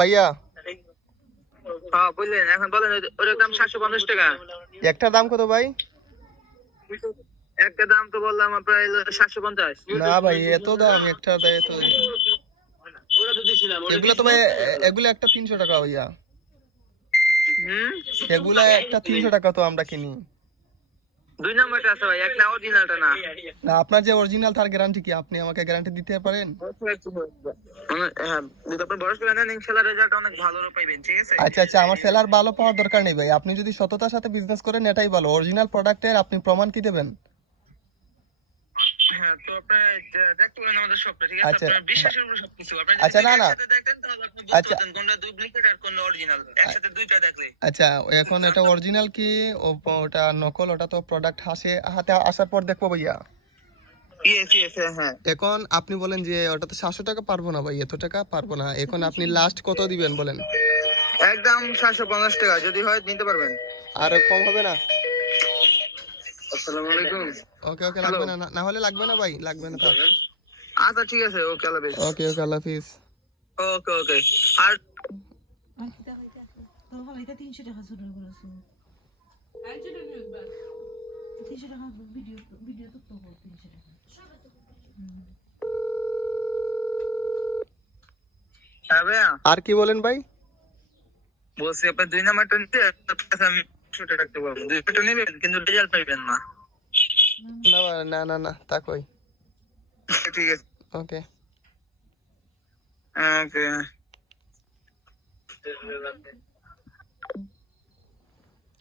ভাইয়া হ্যাঁ বুঝলেন, এখন বলেন ওটার দাম 750 টাকা। একটার দাম কত ভাই? একটা দাম তো বললাম আপনার 750। না ভাই এত দাম একটা দেয় এত ওটা তো দিছিলাম, ওটা এগুলা তো দিছিলাম। ভাই এগুলা একটা 300 টাকা ভাইয়া। হুম, এগুলা একটা 300 টাকা তো আমরা কিনি। 2 নাম্বারটা আছে ভাই, একটা অরিজিনালটা না। না আপনার যে অরিজিনাল তার গ্যারান্টি কি আপনি আমাকে গ্যারান্টি দিতে পারেন? হ্যাঁ, যদি আপনি বয়স করে নেন ইনশাআল্লাহ রেজাল্ট অনেক ভালো পাইবেন, ঠিক আছে? আচ্ছা আচ্ছা, আমার সেলার ভালো পাওয়ার দরকার নেই ভাই, আপনি যদি সততার সাথে বিজনেস করেন এটাই ভালো। অরিজিনাল প্রোডাক্টের আপনি প্রমাণ কি দেবেন? হ্যাঁ, তো আপনি দেখতে পারেন আমাদের শপটা, ঠিক আছে? আচ্ছা আপনার বিশ্বাসের উপর সবকিছু। আপনি যদি আচ্ছা, না না, একসাথে দেখেন তাহলে আপনি বুঝতে আচ্ছা পারতেন কোনটা ডুপ্লিকেট আর কোনটা অরিজিনাল, একসাথে দুইটা দেখলে। আচ্ছা, এখন এটা অরিজিনাল কি ওটা নকল, ওটা তো প্রোডাক্ট হাতে আসার পর দেখবো ভাইয়া। ইয়েস ইয়েস, হ্যাঁ। এখন আপনি বলেন যে ওটাতে 700 টাকা পারবো না ভাই, এত টাকা পারবো না। এখন আপনি লাস্ট কত দিবেন বলেন? একদম 750 টাকা, যদি হয় নিতে পারবেন। আর কম হবে না? আসসালামু আলাইকুম। ওকে ওকে, হ্যালো। লাগবে না, না হলে লাগবে না ভাই, লাগবে না থাক। আচ্ছা ঠিক আছে, ওকে, আল্লাহ হাফেজ। ওকে ওকে, আল্লাহ হাফিজ। ওকে ওকে। আর এটা 300 টাকা শুরু করেছো। 300 টাকা ভিডিও ভিডিও তো 300 টাকা। হ্যাঁ ভাইয়া, আর কি বলেন ভাই? বলছি আপনার 2 নাম্বারটা নিতে আমি 100 টাকা রাখতে পারবো। 2 নাম্বারটা নেবেন কিন্তু রেজাল্ট পাইবেন না। না না না না, থাক ভাই। ঠিক আছে, ওকে। ওকে।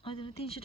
ওই 300